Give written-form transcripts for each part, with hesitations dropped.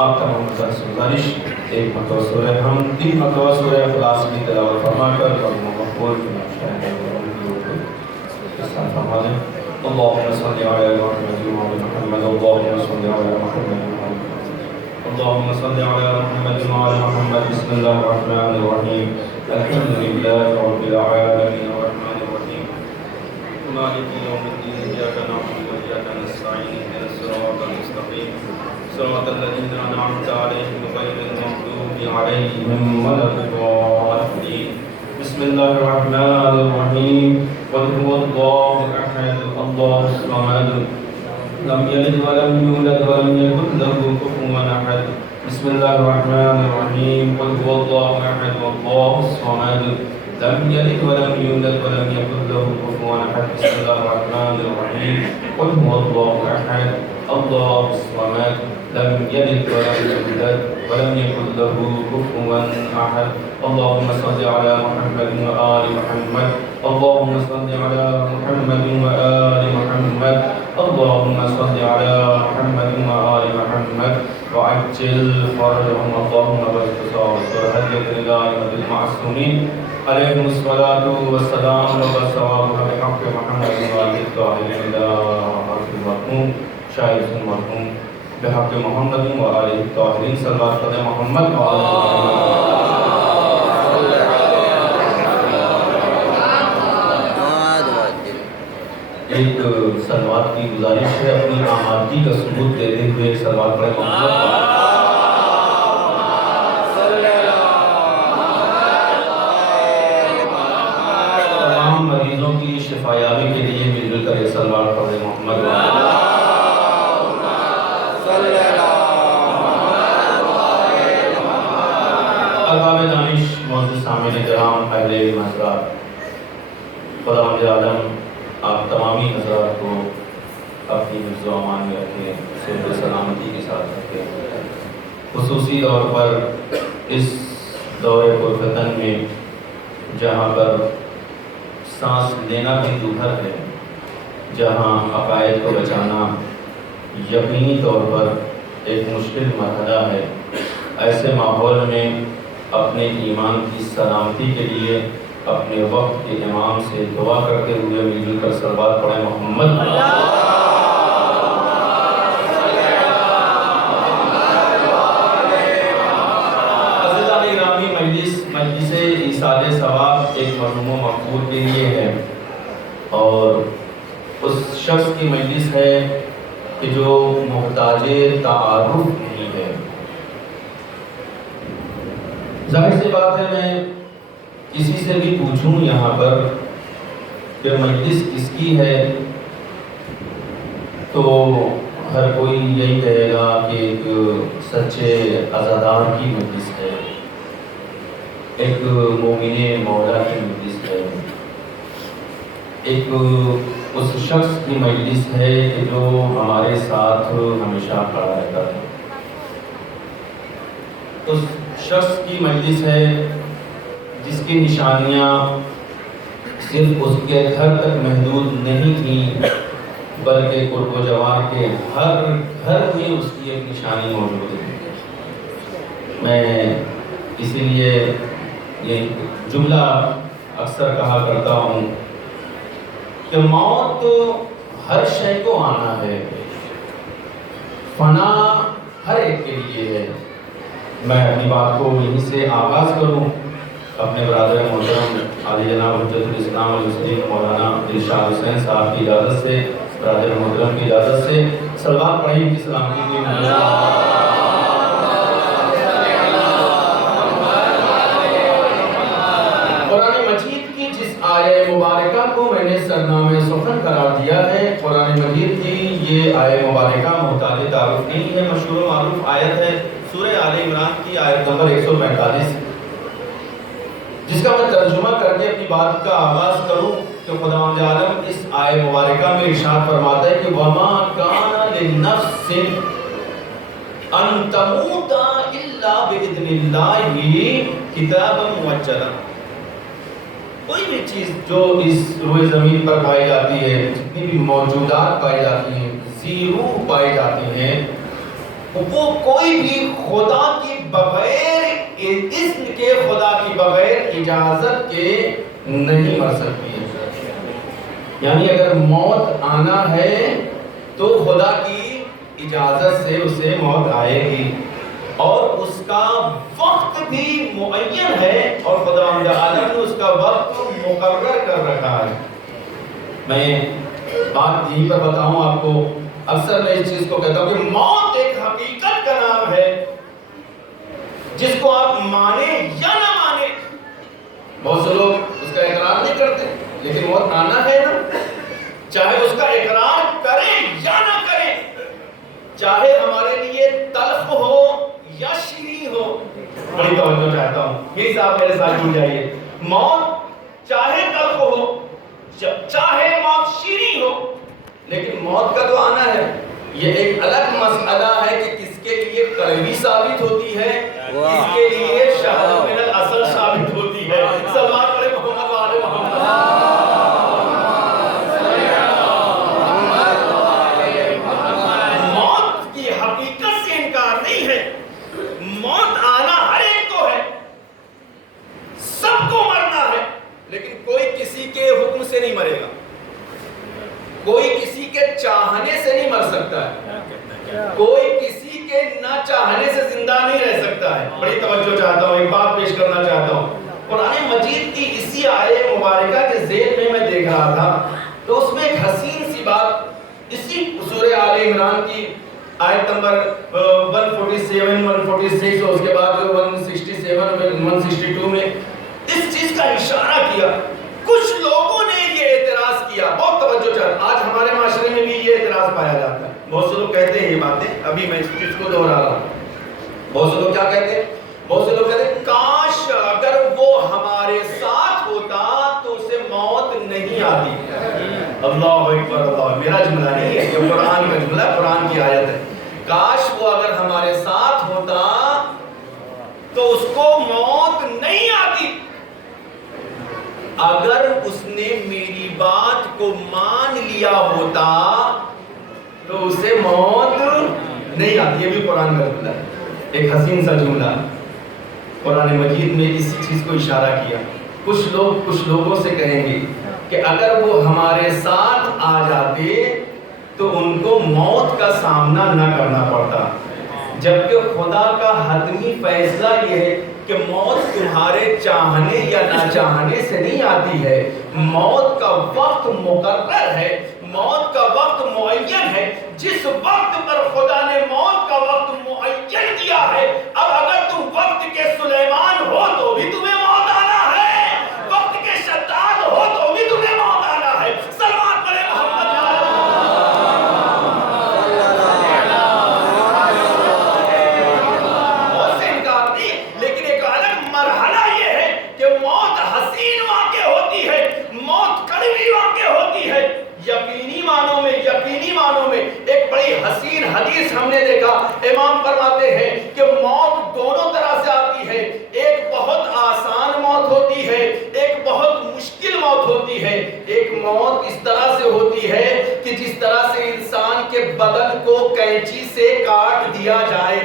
آپ تمام سے گزارش ایک مرتبہ سورہ ہم 3 مرتبہ سورہ اخلاص کی تلاوت فرما کر اور مقبول کی فرما دیں. اللهم صل على محمد وعلى محمد. اللهم صل على محمد وعلى محمد. اللهم صل على محمد وعلى محمد. بسم الله الرحمن الرحيم. الحمد لله رب العالمين الرحمن الرحيم مالك يوم الدين. إياك نعبد وإياك نستعين. اهدنا الصراط المستقيم صراط الذين أنعمت عليهم غير المغضوب عليهم ولا الضالين. بسم الله الرحمن الرحيم. قل هو الله أحد الله الصمد لم يلد ولم يولد ولم يكن له كفوا أحد. بسم الله الرحمن الرحيم. قل هو الله أحد الله الصمد لم يلد ولم يولد ولم يكن له كفوا أحد. بسم الله الرحمن الرحيم. قل هو الله أحد الله الصمد لم يلد ولم يولد ولم يكن له كفوا أحد. اللهم صل على محمد وآل محمد. اللهم صل على محمد وآل محمد. اللهم صل على محمد وآل محمد وعجل فرجهم. اللهم بارك وسهدية للأئمة المعصومين عليهم الصلاة والسلام والثواب بحق محمد وآله الطاهرين إلى حق المرحوم شاهد المرحوم بحق محمد وآله الطاهرين. صلوات قدر محمد وآل محمد. ایک صلوات کی گزارش ہے. اپنی آمادگی کا ثبوت دیتے ہوئے صلوات پڑھیں محمد. تمام مریضوں کی شفا یابی کے لیے مل جل کر یہ صلوات پڑھیں محمد. ارباب دانش معزز سامعین کرام اہل علم حضرات، خداوند عالم آپ تمامی حضرات کو اپنی حفظ و امان میں رکھیں، صحت سلامتی کے ساتھ رکھیں. خصوصی طور پر اس دور پرفتن میں جہاں پر سانس لینا بھی دوبھر ہے، جہاں عقائد کو بچانا یقینی طور پر ایک مشکل مرحلہ ہے، ایسے ماحول میں اپنے ایمان کی سلامتی کے لیے اپنے وقت کے امام سے دعا کرتے ہوئے مل جل کر صلوات پڑھیں محمد. عزیزان گرامی، مجلس ایصال ثواب ایک مرحوم و مقبول کے لیے ہے، اور اس شخص کی مجلس ہے کہ جو محتاج تعارف نہیں ہے. ظاہر سی بات ہے، میں کسی سے بھی پوچھوں یہاں پر کہ مجلس کس کی ہے تو ہر کوئی یہی کہے گا کہ ایک سچے عزادار کی مجلس ہے، ایک مومن مولا کی مجلس ہے، ایک اس شخص کی مجلس ہے کہ جو ہمارے ساتھ ہمیشہ کھڑا رہتا ہے. اس شخص کی مجلس ہے جس کی نشانیاں صرف اس کے گھر تک محدود نہیں تھیں، بلکہ قرب و جوار کے ہر گھر میں اس کی ایک نشانی موجود ہے. میں اسی لیے یہ جملہ اکثر کہا کرتا ہوں کہ موت ہر شے کو آنا ہے، فنا ہر ایک کے لیے ہے. میں اپنی بات کو یہیں سے آغاز کروں. اپنے برادر محترم عالی جناب حجت الاسلام والمسلمین مولانا دلشاد حسین صاحب کی اجازت سے، برادر محترم کی اجازت سے صلوات پڑھیں ان کی سلامتی کے لیے. قرآن مجید کی جس آیہ مبارکہ کو میں نے سرنامہ سخن قرار دیا ہے، قرآن مجید کی یہ آیہ مبارکہ محتاج تعارف نہیں ہے، مشہور و معروف آیت ہے سورہ آل عمران کی آیت نمبر 145، جس کا میں ترجمہ کر کے اپنی بات کا آغاز کروں کہ خداوند عالم اس آیہ مبارکہ میں ارشاد فرماتا ہے کہ وَمَا كَانَ لِلنَّفْسٍ أَن تَمُوتَ إِلَّا بِإِذْنِ اللَّهِ كِتَابًا مُؤَجَّلًا. کوئی بھی چیز جو اس روئے زمین پر پائی جاتی ہے، جتنی بھی موجودات پائی جاتی ہیں، ذی روح پائی جاتی ہیں، وہ کوئی بھی خدا کی بغیر اذن کے، خدا کی بغیر اجازت کے نہیں مر سکتی ہے۔ یعنی اگر موت آنا ہے تو خدا کی اجازت سے اسے موت آئے گی، اور اس کا وقت بھی معین ہے، اور خداوند عالم نے اس کا وقت مقرر کر رکھا ہے۔ میں بات یہیں پر بتاؤں آپ کو، اکثر میں اس چیز کو کہتا ہوں کہ موت ایک حقیقت کا نام ہے جس کو آپ مانیں یا نہ مانیں۔ بہت سے لوگ اس کا اقرار نہیں کرتے، لیکن موت آنا ہے نا، چاہے اس کا اقرار کریں یا نہ کریں، چاہے ہمارے لیے تلخ ہو یا شیریں ہو۔ بڑی توجہ چاہتا ہوں، یہ صاحب میرے ساتھ جڑ جائیے۔ موت چاہے تلخ ہو، چاہے موت شیریں ہو، لیکن موت کا تو آنا ہے۔ یہ ایک الگ مسئلہ ہے کہ کس کے لیے کڑوی ثابت ہوتی ہے، کس کے لیے شہادت من الاصل ثابت ہوتی ہے۔ صلوات پڑھیں محمد وآل محمد۔ موت کی حقیقت سے انکار نہیں ہے، موت آنا ہر ایک کو ہے، سب کو مرنا ہے، لیکن کوئی کسی کے حکم سے نہیں مرے گا، کوئی کسی کے چاہنے سے نہیں مر سکتا ہے، کوئی کسی کے نہ چاہنے سے زندہ نہیں رہ سکتا ہے۔ بڑی توجہ چاہتا ہوں، ایک بات پیش کرنا چاہتا ہوں۔ قرآن مجید کی اسی آیے مبارکہ کے ذیل میں دیکھ رہا تھا، تو اس میں ایک حسین سی بات، اسی سورہ آل عمران کی آیت نمبر 147 146 اور اس کے بعد 167 162 میں اس چیز کا اشارہ کیا۔ کچھ لوگوں نے یہ اعتراض کیا، بہت توجہ چاہتا، آج ہمارے معاشرے میں بھی یہ اعتراض پایا جاتا ہے۔ بہت سے لوگ کہتے ہیں یہ باتیں، ابھی میں اس چیز کو دہرا رہا ہوں۔ بہت سے لوگ کیا کہتے ہیں؟ بہت سے لوگ کہتے ہیں کاش اگر وہ ہمارے ساتھ ہوتا تو اسے موت نہیں آتی۔ اللہ اکبر، اللہ، میرا جملہ نہیں ہے، یہ قرآن کا جملہ ہے، قرآن کی آیت ہے۔ کاش وہ اگر ہمارے ساتھ ہوتا تو اس کو موت نہیں آتی۔ اگر اس نے میری بات کو مان لیا ہوتا تو اسے موت نہیں آتی۔ یہ بھی قرآن کا جملہ ہے، ایک حسین سا جملہ قرآن مجید میں اسی چیز کو اشارہ کیا۔ کچھ لوگ کچھ لوگوں سے کہیں گے کہ اگر وہ ہمارے ساتھ آ جاتے تو ان کو موت کا سامنا نہ کرنا پڑتا، جبکہ خدا کا حتمی فیصلہ یہ ہے کہ موت تمہارے چاہنے یا نہ چاہنے سے نہیں آتی ہے، موت کا وقت مقرر ہے، موت کا وقت معین ہے۔ جس وقت پر خدا نے موت کا وقت معین کیا ہے، اب اگر تم وقت کے سلیمان ہو تو بھی تمہیں موت آنا ہے، وقت کے شداد ہو تو بھی تمہیں موت آنا ہے۔ سلمان پڑھے محمد حسین حدیث ہم نے دیکھا، امام فرماتے ہیں کہ موت دونوں طرح سے آتی ہے، ایک بہت آسان موت ہوتی ہے، ایک بہت مشکل موت ہوتی ہے۔ ایک موت اس طرح سے ہوتی ہے کہ جس طرح سے انسان کے بدن کو کینچی سے کاٹ دیا جائے۔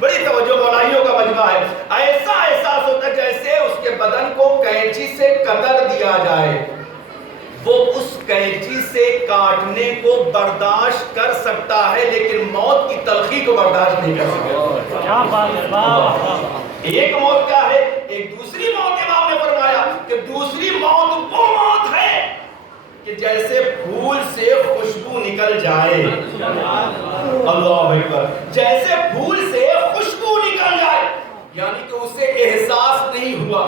بڑی توجہ، مولائیوں کا مجمع ہے، ایسا احساس ہوتا ہے جیسے اس کے بدن کو کینچی سے کتر دیا جائے۔ وہ اس کینچی سے کاٹنے کو برداشت کر سکتا ہے، لیکن موت کی تلخی کو برداشت نہیں کر سکتا۔ ایک موت کیا ہے؟ ایک دوسری موت امام نے فرمایا کہ دوسری موت وہ موت ہے کہ جیسے پھول سے خوشبو نکل جائے۔ اللہ اکبر، جیسے پھول سے خوشبو نکل جائے، یعنی کہ اسے احساس نہیں ہوا۔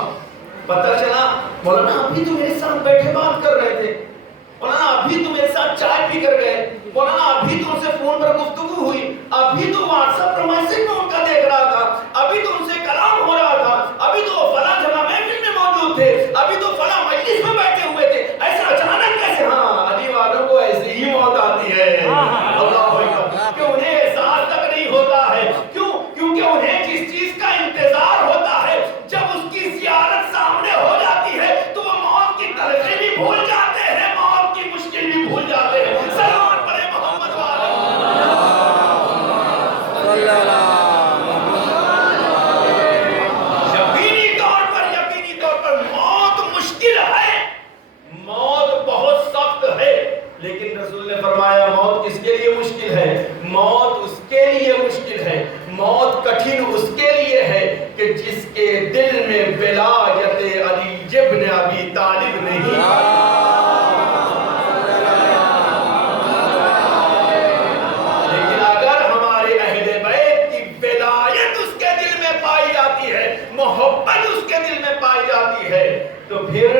پتہ چلا مولانا ابھی تو میرے ساتھ بیٹھے بات کر رہے تھے، مولانا ابھی تو میرے ساتھ چائے پی کر گئے، مولانا ابھی تو ان سے فون پر گفتگو ہوئی، ابھی تو واٹس ایپ پر میسج میں ان کا دیکھ رہا تھا، ابھی تو ان سے کلام ہو رہا تھا، ابھی تو فلاں جگہ محفل میں موجود تھے، ابھی تو فلاں مجلس میں بیٹھے ہوئے تھے۔ ایسا اچانک کیسے؟ ہاں، علی والوں کو ایسی ہی موت آتی ہے۔ اللہ اکبر، کہ انہیں احساس تک نہیں ہوتا ہے۔ کیوں؟ کیونکہ انہیں جس چیز کا انتظار ہوتا ہے، جب اس کی زیارت سامنے ہو جاتی ہے تو وہ موت کی تلخی بھی بھول جاتے ہیں، موت کی مشکل بھی بھول جاتے ہیں۔ لیکن رسول نے فرمایا موت کس کے لیے مشکل ہے؟ موت اس کے لیے مشکل ہے، موت کٹھن اس کے لیے ہے کہ جس کے دل میں ولایت علی ابن ابی طالب نہیں ہے۔ لیکن اگر ہمارے اہل بیت کی ولایت اس کے دل میں پائی جاتی ہے، محبت اس کے دل میں پائی جاتی ہے، تو پھر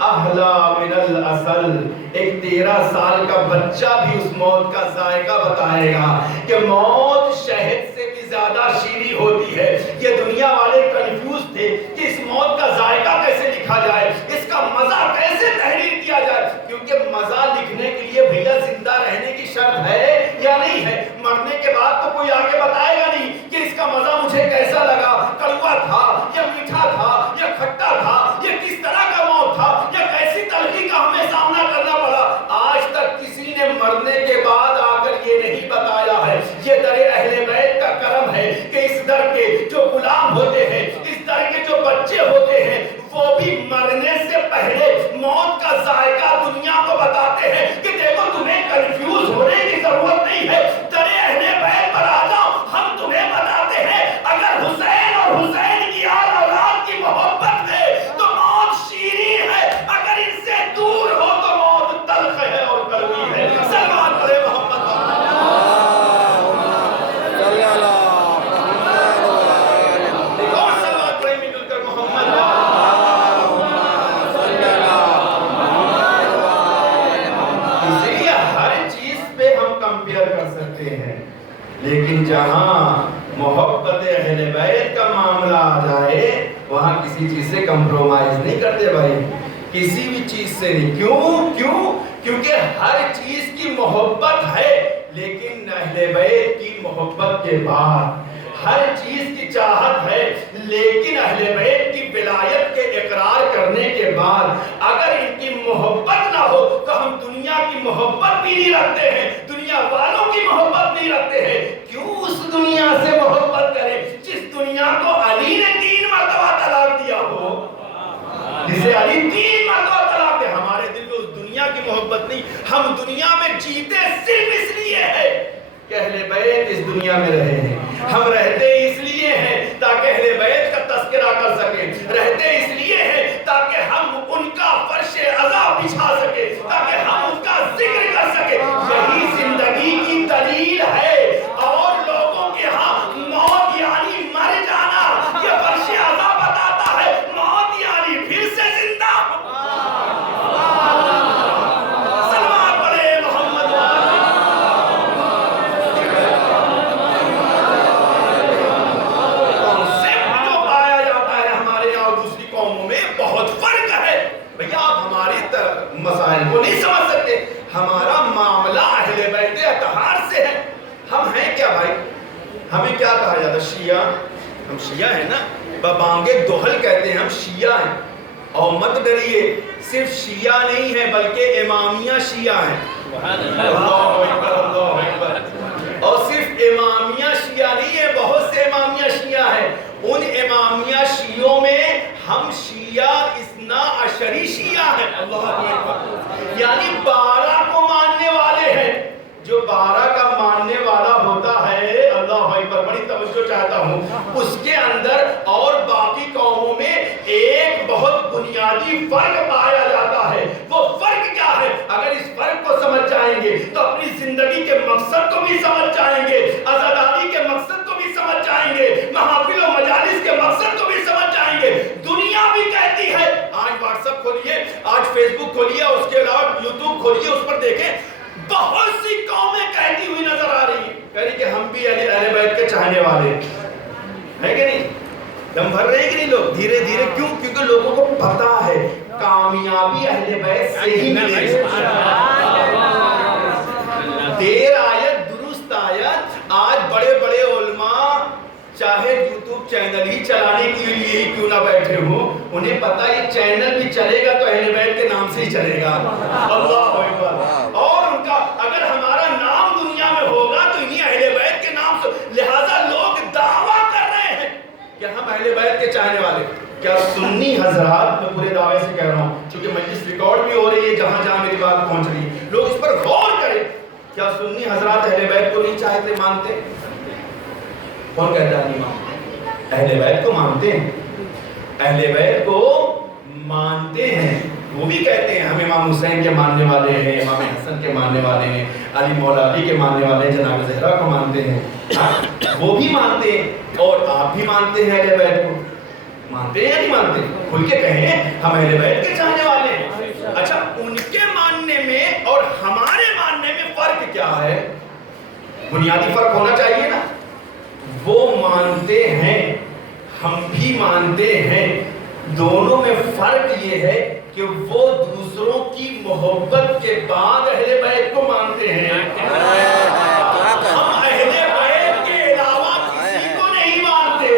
احلا من العسل، ایک 13 سال کا بچہ بھی اس موت کا ذائقہ بتائے گا کہ موت شہد سے بھی زیادہ شیریں ہوتی ہے۔ یہ دنیا والے کنفیوز تھے کہ اس موت کا ذائقہ کیسے لکھا جائے، اس کا مزہ کیسے تحریر کیا جائے، کیونکہ مزہ لکھنے کے لیے بھیا زندہ رہنے کی شرط ہے یا نہیں ہے؟ مرنے کے بعد تو کوئی آگے بتائے گا نہیں کہ اس کا مزہ مجھے کیسا لگا، کڑوا تھا یا میٹھا تھا یا کھٹا تھا، یہ کس طرح کا موت تھا یا کیسی تلخی کا ہمیں سامنا کرنا پڑا۔ آج تک کسی نے مرنے کے بعد آ کر یہ نہیں بتایا ہے۔ یہ در اہل بیت کا کرم ہے کہ اس در کے جو غلام ہوتے ہیں، اس در کے جو بچے ہوتے ہیں، وہ بھی مرنے سے پہلے موت کا ذائقہ دنیا کو بتاتے ہیں کہ دیکھو تمہیں کنفیوز ہونے کی ضرورت نہیں ہے، در اہل بیت پر آ جاؤ، ہم تمہیں بتاتے ہیں اگر حسین اور حسین کی آل اولاد کی محبت ہے تو موت شیریں ہے، اگر ان سے دور ہو تو موت تلخ ہے اور کڑوی ہے۔ سلوات پڑھے محمد لیکن جہاں محبت اہل بیت کا معاملہ آ جائے وہاں کسی چیز سے کمپرومائز نہیں کرتے بھائی، کسی بھی چیز سے نہیں۔ کیونکہ ہر چیز کی محبت ہے، لیکن اہل بیت کی محبت کے بعد ہر چیز کی چاہت ہے، لیکن اہل بیت کی ولایت کے اقرار کرنے کے بعد اگر ان کی محبت نہ ہو تو ہم دنیا کی محبت بھی نہیں رکھتے ہیں، دنیا والوں کی محبت نہیں رکھتے ہیں۔ کیوں اس دنیا سے محبت کریں جس دنیا کو علی نے 3 مرتبہ طلاق دیا ہو، جسے علی 3 مرتبہ طلاق دے؟ ہمارے دل میں اس دنیا کی محبت نہیں، ہم دنیا میں جیتے صرف اس لیے ہے کہ اہل بیت اس دنیا میں رہے ہیں، ہم رہتے اس لیے ہیں تاکہ اہل بیت کا تذکرہ کر سکیں، رہتے اس لیے ہیں تاکہ ہم ان کا فرش عزا بچھا سکیں، تاکہ ہم ان کا ذکر کر سکیں۔ یہی زندگی کی دلیل ہے، اور لوگوں کے ہاں موت یعنی مر جانا یہ فرش عزا بتاتا ہے، موت یعنی پھر سے زندہ۔ سلوات پڑھے محمد مسائل کو نہیں سمجھ سکتے۔ ہمارا معاملہ اہل بیت اطہار سے ہے۔ ہم ہیں کیا بھائی؟ ہمیں کیا کہا جاتا؟ شیعہ، ہم شیعہ ہیں نا، ببانگے دوہل کہتے ہیں، ہم شیعہ ہیں۔ اور مت ڈریے، صرف شیعہ نہیں ہے بلکہ امامیہ شیعہ ہیں۔ اللہ اکبر، اللہ اکبر۔ اور صرف امامیہ شیعہ نہیں ہے، بہت سے امامیہ شیعہ ہیں۔ ان امامیہ شیعوں میں ہم شیعہ اثنا عشری شیعہ ہیں۔ اللہ اکبر، یعنی 12 کو ماننے والے ہیں۔ جو 12 کا ماننے والا ہوتا ہے، اللہ اکبر، بڑی توجہ چاہتا ہوں، اس کے اندر اور باقی قوموں میں ایک بہت بنیادی فرق پایا جاتا ہے۔ وہ فرق کیا ہے؟ اگر اس فرق کو سمجھ جائیں گے تو اپنی زندگی کے مقصد کو بھی سمجھ جائیں گے، آزادی کے مقصد کو بھی سمجھ جائیں گے، محافل و مجالس کے مقصد کو بھی سمجھ جائیں گے۔ دنیا بھی کہتی ہے، آج واٹس ایپ کھولیے، آج فیس بک کھولیے، اس کے علاوہ یوٹیوب کھولیے، اس پر دیکھیں، بہت سی قومیں کہتی ہوئی نظر آ رہی ہیں، کہہ رہی کہ ہم بھی اہل بیت کے چاہنے والے ہیں کہ نہیں؟ دم بھر رہے کہ نہیں لوگ دھیرے دھیرے؟ کیوں؟ کیونکہ لوگوں کو پتا ہے کامیابی اہل بیت سے ہی ملے گی۔ دیر آیت درست آیت۔ آج بڑے بڑے علماء چاہے یوٹیوب چینل ہی چلانے کے لیے ہی کیوں نہ بیٹھے ہوں، انہیں پتا یہ چینل بھی چلے گا تو اہل بیت کے نام سے ہی چلے گا۔ اللہ اکبر۔ اور ان کا اگر ہمارا نام دنیا میں ہوگا تو انہی اہل بیت کے نام سے، لہذا لوگ دعویٰ کر رہے ہیں کہ ہم اہل بیت کے چاہنے والے۔ کیا سنی حضرات، میں پورے دعوے سے کہہ رہا ہوں چونکہ مجلس ریکارڈ بھی ہو رہی ہے، جہاں جہاں میری بات پہنچ رہی ہے، لوگ اس پر غور کریں. کیا سنی حضرات اہل بیت کو نہیں چاہتے مانتے؟ کون کہتا ہے نہیں مانتے؟ اہل بیت کو مانتے ہیں، اہل بیت کو مانتے ہیں. وہ بھی کہتے ہیں ہم امام حسین کے ماننے والے ہیں، امام حسن کے ماننے والے ہیں، علی مولا علی کے ماننے والے ہیں، جناب زہرا کو مانتے ہیں. وہ بھی مانتے ہیں اور آپ بھی مانتے ہیں اہل بیت کو. مانتے ہیں یا نہیں مانتے؟ کھل کے کہیں ہم اہل بیت کے چاہنے والے ہیں. اچھا ان کے ماننے میں اور ہمارے ماننے میں فرق کیا ہے؟ بنیادی فرق ہونا چاہیے نا. وہ مانتے ہیں، ہم بھی مانتے ہیں. دونوں میں فرق یہ ہے کہ وہ دوسروں کی محبت کے بعد اہل بیت کو مانتے ہیں. ہم اہل بیت کے علاوہ کسی کو نہیں مانتے.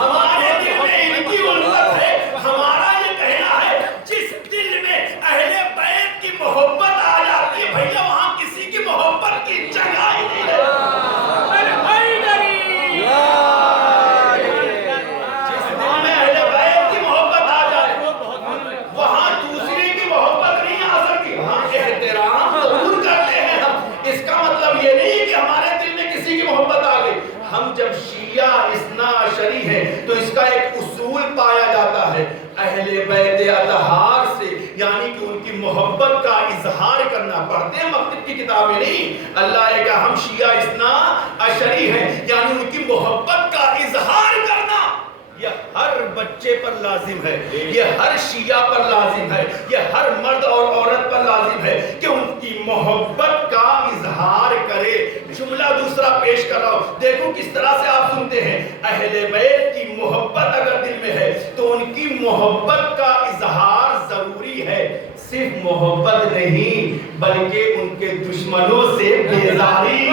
ہمارے دل میں ان کی الفت ہے. ہمارا یہ کہنا ہے جس دل میں اہل بیت کی محبت آ جاتی ہے بھیا وہاں کسی کی محبت کی جگہ ہی نہیں ہے. تو اس کا ایک اصول پایا جاتا ہے اہل بیت اطہار سے، یعنی کہ ان کی محبت کا اظہار کرنا. پڑھتے ہیں مکتب کی کتابیں نہیں؟ اللہ ہے کہ ہم شیعہ اثنا عشری ہیں، یعنی ان کی محبت کا اظہار کرنا. یہ ہر بچے پر لازم ہے، یہ ہر شیعہ پر لازم ہے، یہ ہر مرد اور عورت پر لازم ہے کہ ان کی محبت کا اظہار کرے. جملہ دوسرا پیش کر رہا ہوں، دیکھو کس طرح سے آپ سنتے ہیں. اہل بیت کی محبت اگر دل میں ہے تو ان کی محبت کا اظہار ضروری ہے. صرف محبت نہیں بلکہ ان کے دشمنوں سے بیزاری.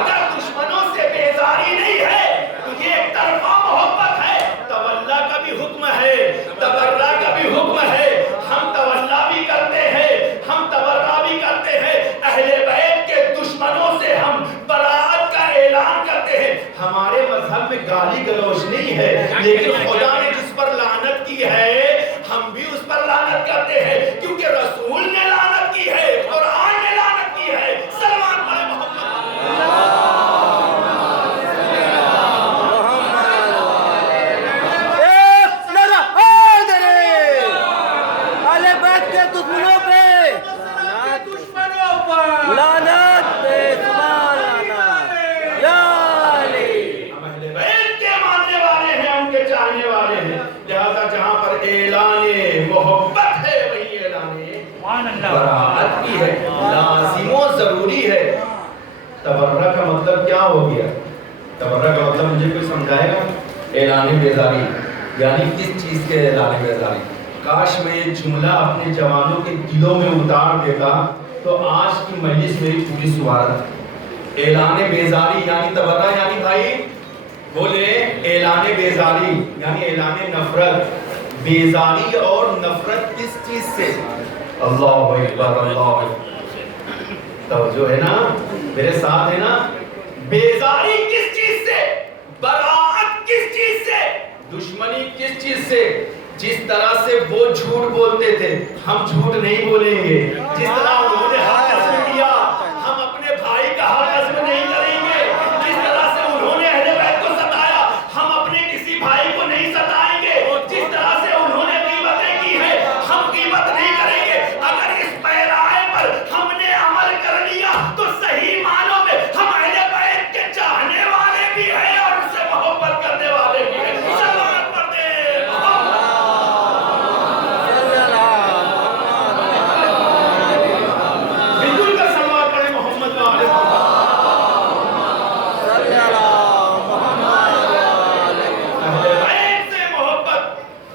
اگر دشمنوں سے بیزاری نہیں ہے تو یہ ایک طرفہ محبت ہے. تولا کا بھی حکم ہے، تبرہ کا بھی حکم ہے. ہم تولا بھی کرتے ہیں، ہم تبرہ بھی کرتے ہیں. اہل بیت کے دشمنوں سے ہم براءت کا اعلان کرتے ہیں. ہمارے مذہب میں گالی گلوچ نہیں ہے، لیکن خدا نے جس پر لعنت کی ہے ہم بھی اس پر لعنت کرتے ہیں، کیونکہ رسول نے لعنت کی ہے، قرآن نے لعنت کی ہے. سلمان پڑھے محمد. براءت بھی ہے، لازم و ضروری ہے. تبرہ کا مطلب کیا ہو گیا؟ تبرہ کا مطلب مجھے کوئی سمجھائے گا؟ اعلان بیزاری، یعنی کس چیز کے اعلان بیزاری؟ کاش میں یہ جملہ اپنے جوانوں کے دلوں میں اتار دیتا تو آج کی مجلس میری پوری سوارت. اعلان بیزاری یعنی تبرہ یعنی بھائی بولے اعلان بیزاری یعنی اعلان نفرت. بیزاری اور نفرت کس چیز سے؟ اللہ اکبر، اللہ اکبر. توجہ ہے نا، میرے ساتھ ہے نا. بیزاری کس چیز سے؟ براءت کس چیز سے؟ دشمنی کس چیز سے؟ جس طرح سے وہ جھوٹ بولتے تھے ہم جھوٹ نہیں بولیں گے. جس طرح انہوں نے حق عزم کیا ہم اپنے بھائی کا حق عزم نہیں کریں گے. جس طرح سے انہوں نے اہل بیت کو ستایا ہم اپنے کسی بھائی کو نہیں ستائیں گے. جس طرح سے انہوں نے غیبتیں کی ہیں ہم غیبت نہیں کریں گے. اگر اس پیرائے پر ہم نے عمل کر لیا تو صحیح معنوں میں ہم اہل بیت کے چاہنے والے بھی ہیں اور ان سے محبت کرنے والے بھی ہیں. سلام پڑھتے بالکل کا سلوات پڑھے محمد والے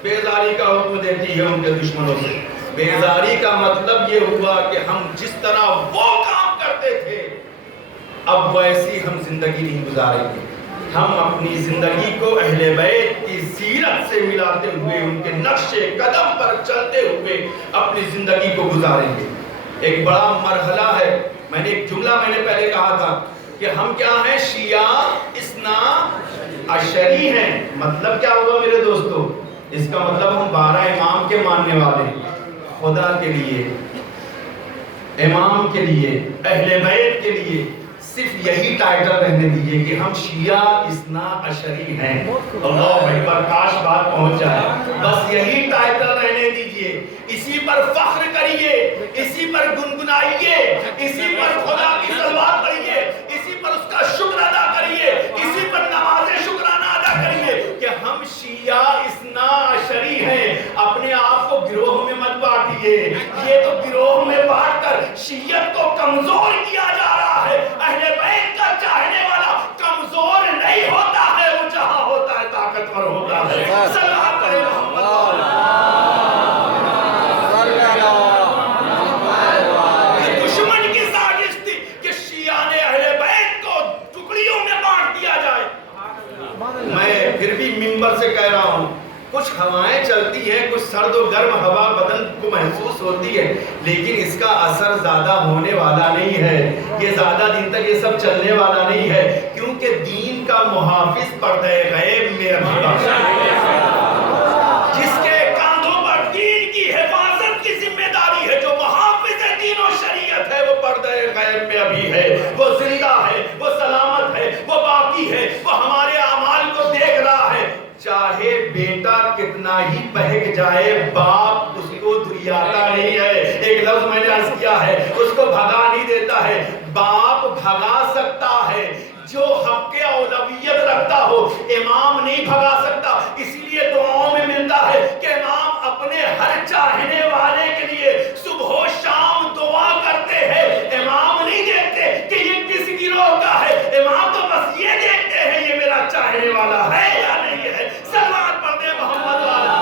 بیزاری کا حکم دیتی ہے ان کے دشمنوں سے. بیزاری کا مطلب یہ ہوا کہ ہم جس طرح وہ کام کرتے تھے اب ویسی ہم زندگی نہیں گزاریں گے. ہم اپنی زندگی کو اہل بیت کی سیرت سے ملاتے ہوئے ان کے نقش قدم پر چلتے ہوئے اپنی زندگی کو گزاریں گے. ایک بڑا مرحلہ ہے. میں نے ایک جملہ میں نے پہلے کہا تھا کہ ہم کیا ہیں؟ شیعہ اثنا عشری ہیں. مطلب کیا ہوا میرے دوستو؟ اس کا مطلب ہم 12 امام کے ماننے والے ہیں. خدا کے لیے، امام کے لیے، اہل بیت کے لیے صرف یہی ٹائٹل رہنے دیجئے کہ ہم شیعہ اثنا عشری ہیں. اللہ اکبر، کاش بات پہنچ جائے. بس یہی ٹائٹل رہنے دیجئے، اسی پر فخر کریے، اسی پر گنگنائیے، اسی پر خدا کی صلوات پڑھیے، اسی پر اس کا شکر ادا کریے، اسی پر نماز شکرانہ ادا کریے کہ ہم شیعہ اثنا عشری ہیں. اپنے آپ کو گروہ میں مت بانٹیے، یہ تو گروہ میں بانٹ کر شیعت کو کمزور کیا جا رہا ہے. اہل بیت کا چاہنے والا کمزور نہیں ہوتا ہے، وہ جہاں ہوتا ہے طاقتور ہوتا ہے. صلوات پڑھیں محمد. یہ دشمن کی سازش تھی کہ شیعہ نے اہل بیت کو ٹکڑیوں میں بانٹ دیا جائے. میں پھر بھی منبر سے کہہ رہا ہوں، کچھ ہوائیں چلتی ہیں، کچھ سرد و گرم ہوا بدن کو محسوس ہوتی ہے، لیکن اس کا اثر زیادہ ہونے والا نہیں ہے. یہ زیادہ دن تک یہ سب چلنے والا نہیں ہے، کیونکہ دین کا محافظ پردہ غیب میں ابھی باقی ہے. جس کے کاندھوں پر دین کی حفاظت کی ذمہ داری ہے، جو محافظ دین و شریعت ہے، وہ پردہ غیب میں ابھی ہے، وہ زندہ ہے، وہ سلامت ہے، وہ باقی ہے، وہ ہمارے اعمال کو دیکھ رہا ہے. چاہے بیٹا کتنا ہی بہک جائے، باپ اس کو دھریاتا نہیں ہے. ایک لفظ میں نے عرض کیا ہے، اس کو بھگا نہیں دیتا ہے. باپ بھگا سکتا ہے جو حق اولویت رکھتا ہو، امام نہیں بھگا سکتا. اسی لیے دعاؤں میں ملتا ہے کہ امام اپنے ہر چاہنے والے کے لیے صبح و شام دعا کرتے ہیں. امام نہیں دیکھتے کہ یہ کس گروہ کا ہے، امام تو بس یہ دیکھتے ہیں یہ میرا چاہنے والا ہے یا نہیں ہے. صلوات پڑھتے محمد والا.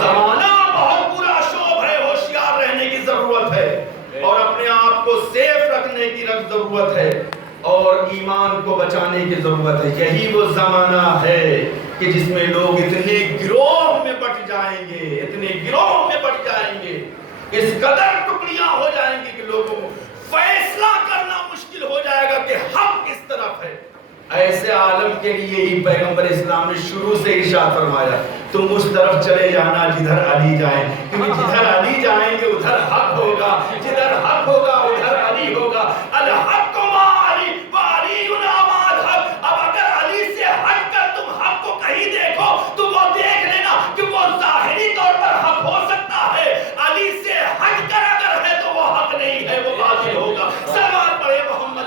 زمانہ بہت برا شوب ہے، ہوشیار رہنے کی ضرورت ہے اور اپنے آپ کو سیف رکھنے کی ضرورت ہے اور ایمان کو بچانے کی ضرورت ہے. یہی وہ زمانہ ہے کہ جس میں لوگ اتنے گروہ میں بٹ جائیں گے، اتنے گروہ میں بٹ جائیں گے، اس قدر ٹکڑیاں ہو جائیں گی کہ لوگوں کو فیصلہ کرنا مشکل ہو جائے گا کہ حق کس طرف ہے. ایسے عالم کے لیے ہی پیغمبر اسلام نے شروع سے ارشاد فرمایا، تم اس طرف چلے جانا جدھر علی جائیں، کیونکہ جدھر علی جائیں گے ادھر حق ہوگا، جدھر حق ہوگا ادھر علی ہوگا. الحق ما علی وعلی ناماد حق. اب اگر علی سے ہٹ کر تم حق کو کہیں دیکھو تو وہ دیکھ لینا کہ وہ ظاہری طور پر حق ہو سکتا ہے، علی سے ہٹ کر اگر ہے تو وہ حق نہیں ہے، وہ باطل ہوگا. صلوات پڑھے محمد.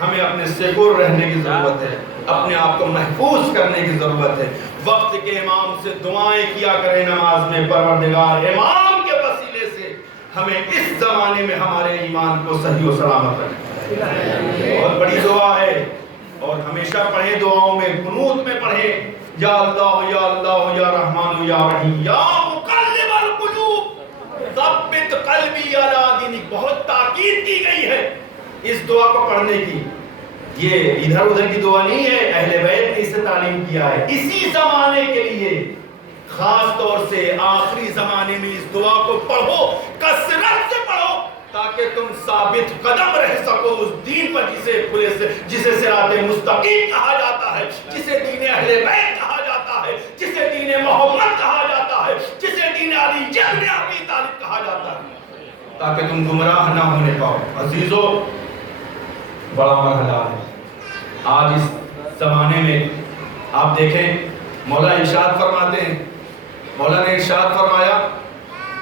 ہمیں اپنے سیکور رہنے کی ضرورت ہے، اپنے آپ کو محفوظ کرنے کی ضرورت ہے. وقت کے امام سے دعائیں کیا کریں نماز میں، پروردگار امام کے وسیلے سے ہمیں اس زمانے میں ہمارے ایمان کو صحیح و سلامت رکھیں. بہت بڑی دعا ہے اور ہمیشہ پڑھیں دعاؤں میں، قنوت میں پڑھیں، یا اللہ یا اللہ یا رحمان یا رحیم یا مقلب القلوب ثبت قلبی علی دینک. بہت تاکید کی گئی ہے اس دعا کو پڑھنے کی. یہ ادھر ادھر کی دعا نہیں ہے، اہل بیت نے اسے تعلیم کیا ہے. اسی زمانے کے لیے خاص طور سے آخری زمانے میں اس دعا کو پڑھو، کثرت سے پڑھو، تاکہ تم ثابت قدم رہ سکو اس دین پر جسے صراط مستقیم کہا جاتا ہے، جسے دین اہل بیت کہا جاتا ہے، جسے دین محمد کہا جاتا ہے، جسے دین علی ابن ابی طالب کہا جاتا ہے، تاکہ تم گمراہ نہ ہونے پاؤ. عزیزو، بڑا مرحلہ ہے آج اس زمانے میں. آپ دیکھیں مولا ارشاد فرماتے ہیں، مولا نے ارشاد فرمایا،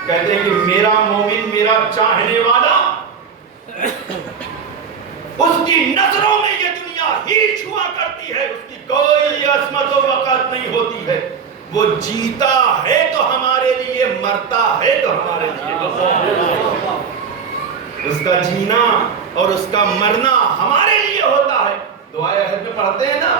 کہتے ہیں کہ میرا مومن، میرا چاہنے والا، اس کی نظروں میں یہ دنیا ہیچ ہوا کرتی ہے، اس کی کوئی عظمت و وقت نہیں ہوتی ہے. وہ جیتا ہے تو ہمارے لیے، مرتا ہے تو ہمارے لیے. اس کا جینا اور اس کا مرنا ہمارے لیے ہوتا ہے. دعائے عہد میں پڑھتے ہیں نا،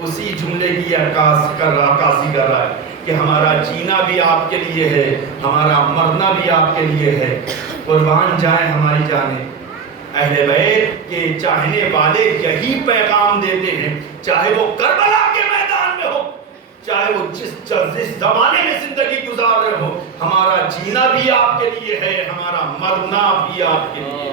اسی جملے کی عکاسی کر رہا ہے کہ ہمارا جینا بھی آپ کے لیے ہے، ہمارا مرنا بھی آپ کے لیے ہے. قربان جائیں ہماری جانیں. اہل بیت کے چاہنے والے یہی پیغام دیتے ہیں، چاہے وہ کربلا کے میدان میں ہو، چاہے وہ جس زمانے میں زندگی گزار رہے ہو. ہمارا جینا بھی آپ کے لیے ہے، ہمارا مرنا بھی آپ کے لیے ہے.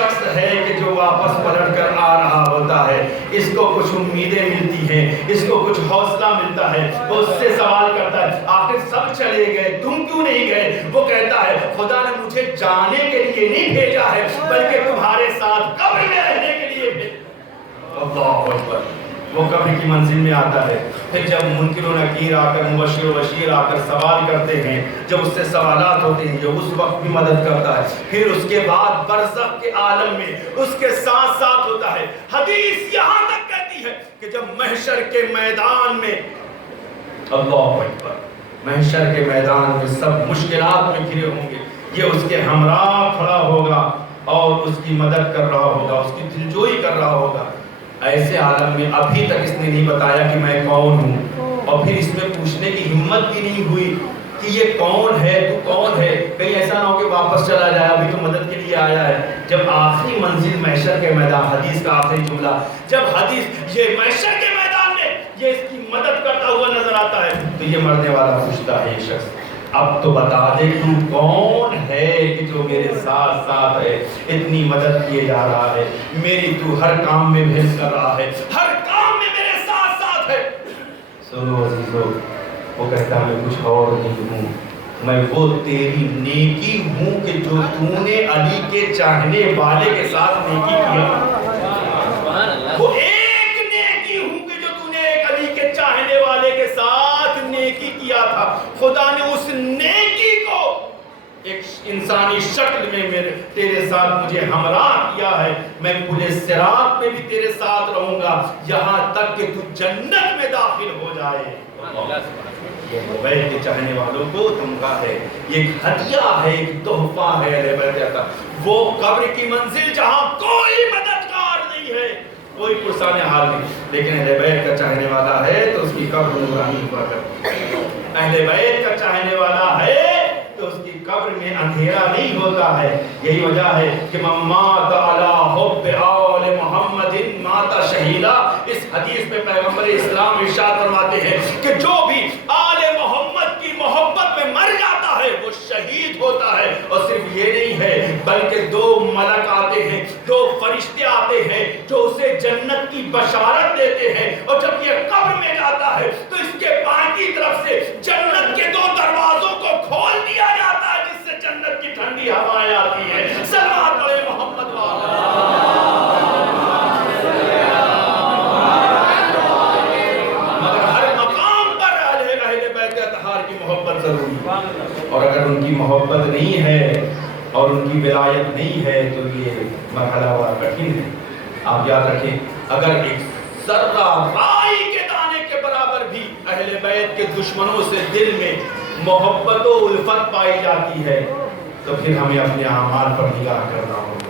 شخص ہے کہ جو واپس پلٹ کر آ رہا ہوتا ہے، اس کو کچھ امیدیں ملتی ہیں، اس کو کچھ حوصلہ ملتا ہے، وہ اس سے سوال کرتا ہے آخر سب چلے گئے تم کیوں نہیں گئے؟ وہ کہتا ہے خدا نے مجھے جانے کے لیے نہیں بھیجا ہے بلکہ تمہارے ساتھ قبر میں رہنے کے لیے بھیجا۔ اللہ اکبر۔ وہ قبر کی منزل میں آتا ہے، پھر جب منکر و نکیر آ کر مبشر و بشیر آ کر سوال کرتے ہیں، جب اس سے سوالات ہوتے ہیں، جو اس وقت بھی مدد کرتا ہے، پھر اس کے بعد برزخ کے عالم میں اس کے ساتھ ساتھ ہوتا ہے۔ حدیث یہاں تک کہتی ہے کہ جب محشر کے میدان میں، اللہ اکبر، محشر کے میدان میں سب مشکلات میں گھرے ہوں گے، یہ اس کے ہمراہ کھڑا ہوگا اور اس کی مدد کر رہا ہوگا، اس کی دلجوئی کر رہا ہوگا۔ ایسے عالم میں ابھی تک اس نے نہیں بتایا کہ میں کون ہوں، اور پھر اس میں پوچھنے کی ہمت بھی نہیں ہوئی کہ یہ کون ہے، تو کون ہے، کہیں ایسا نہ ہو کہ واپس چلا جائے، ابھی تو مدد کے لیے آیا ہے۔ جب آخری منزل محشر کے میدان، حدیث کا آخری جملہ، جب حدیث یہ محشر کے میدان میں یہ اس کی مدد کرتا ہوا نظر آتا ہے تو یہ مرنے والا پوچھتا ہے یہ شخص اب تو بتا دے تو کون ہے کہ جو میرے ساتھ ساتھ ہے، اتنی مدد کیے جا رہا ہے، میری تو ہر کام میں بھیج کر رہا ہے، ہر کام میں میرے ساتھ ساتھ ہے۔ سنو عزیزو، وہ کہتا ہے میں کچھ اور نہیں ہوں، میں وہ تیری نیکی ہوں کہ جو تو نے علی کے چاہنے والے کے ساتھ نیکی کیا۔ وہ ایک نیکی ہوں کہ جو تو نے ایک علی کے چاہنے والے کے ساتھ نیکی کیا تھا، خدا نے اس نیکی کو ایک انسانی شکل میں میرے تیرے ساتھ مجھے ہمراہ کیا ہے۔ میں پورے صراط میں بھی تیرے ساتھ رہوں گا یہاں تک کہ تو جنت میں داخل ہو جائے۔ یہ بیت کے چاہنے والوں کو تمغہ ہے، یہ ایک ہدیہ ہے، ایک تحفہ ہے اہل بیت کا۔ وہ قبر کی منزل جہاں کوئی مددگار نہیں ہے، کوئی پرسان حال نہیں، لیکن اہل بیت کا چاہنے والا ہے تو اس کی قبر نورانی ہوا کرتی ہے۔ اہل بیت کا چاہنے والا ہے تو اس کی قبر میں اندھیرا نہیں ہوتا ہے۔ یہی وجہ ہے کہ من مات علی حب آل محمد مات شہیدا۔ اس حدیث میں پیغمبر اسلام ارشاد فرماتے ہیں کہ جو بھی آل محمد کی محبت میں مر جاتا ہے وہ شہید ہوتا ہے۔ اور صرف یہ نہیں ہے بلکہ دو ملک آتے ہیں، دو فرشتے آتے ہیں جو اسے جنت کی بشارت دیتے ہیں، اور جب یہ قبر میں جاتا ہے تو اس کے پاؤں کی طرف سے جنت کے دو دروازوں کو کھول دیا جاتا ہے جس سے جنت کی ٹھنڈی ہوائیں آتی ہیں۔ صلوات پڑھے محمد والا۔ مگر ہر مقام پر اہل بیت اطہار کی محبت ضروری ہے، اور اگر ان کی محبت نہیں ہے اور ان کی ولایت نہیں ہے تو یہ مرحلہ بڑا کٹھن ہے۔ آپ یاد رکھیں اگر ایک ذرہ رائی کے دانے کے برابر بھی اہل بیت کے دشمنوں سے دل میں محبت و الفت پائی جاتی ہے تو پھر ہمیں اپنے اعمال پر نگاہ کرنا ہوگا،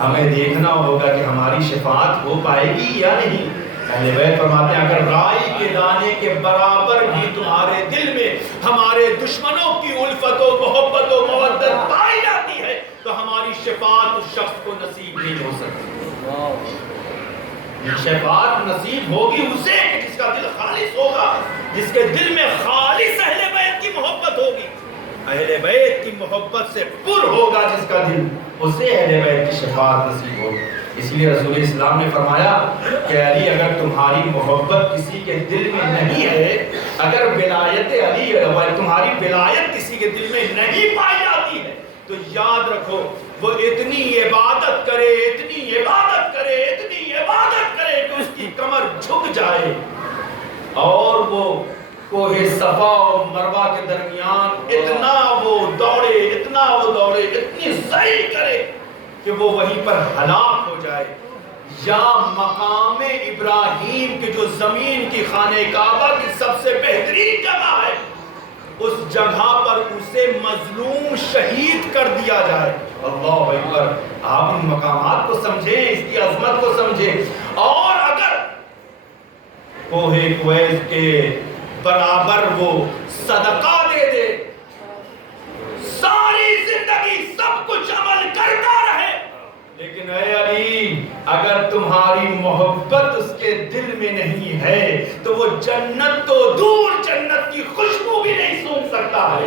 ہمیں دیکھنا ہوگا کہ ہماری شفاعت ہو پائے گی یا نہیں۔ اہل بیت فرماتے ہیں اگر رائی کے دانے کے برابر بھی تمہارے دل میں ہمارے دشمنوں کی الفت و محبت و مودت پائی جاتی ہے تو ہماری شفاعت اس شخص کو نصیب نہیں ہو سکتی۔ شفاعت نصیب ہوگی اسے جس کا دل خالص ہوگا، جس کے دل میں خالص اہل بیت کی محبت ہوگی، اہل بیت کی محبت سے پر ہوگا جس کا دل، اسے اہل بیت کی شفاعت نصیب ہوگی۔ اس لیے رسول اسلام نے فرمایا کہ علی اگر تمہاری محبت کسی کے دل میں نہیں ہے، اگر ولایت علی تمہاری ولایت کسی کے دل میں نہیں پائی جاتی ہے تو یاد رکھو وہ اتنی عبادت کرے، اتنی عبادت کرے، اتنی عبادت کرے کہ اس کی کمر جھک جائے، اور وہ کوہ صفا و مروہ کے درمیان اتنا وہ دوڑے، اتنا وہ دوڑے، اتنی سعی کرے کہ وہ وہیں پر ہلاک ہو جائے، یا مقام ابراہیم کی جو زمین کی خانہ کعبہ کی سب سے بہترین جگہ ہے اس جگہ پر اسے مظلوم شہید کر دیا جائے۔ اللہ اکبر۔ آپ ان مقامات کو سمجھیں، اس کی عظمت کو سمجھیں۔ اور اگر کوہ کویز کے برابر وہ صدقہ دے دے، ساری زندگی سب کچھ عمل کرتا رہے، لیکن اے علی اگر تمہاری محبت اس کے دل میں نہیں ہے تو وہ جنت تو دور جنت کی خوشبو بھی نہیں سونگھ سکتا ہے۔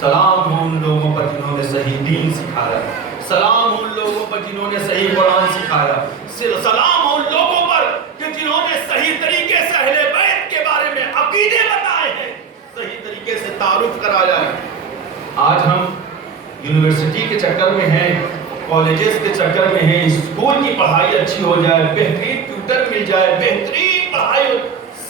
سلام ہو ان لوگوں پر جنہوں نے صحیح دین سکھایا، سلام ہو ان لوگوں پر جنہوں نے صحیح قرآن سکھایا، سلام ہو ان لوگوں پر کہ جنہوں نے صحیح طریقے سے اہل بیت کے بارے میں عقیدے بتائے ہیں، صحیح طریقے سے تعارف کرایا ہے۔ آج ہم یونیورسٹی کے چکر میں ہیں، کالجز کے چکر میں ہیں، اسکول کی پڑھائی اچھی ہو جائے، بہترین ٹیوٹر مل جائے، بہترین پڑھائی ہو،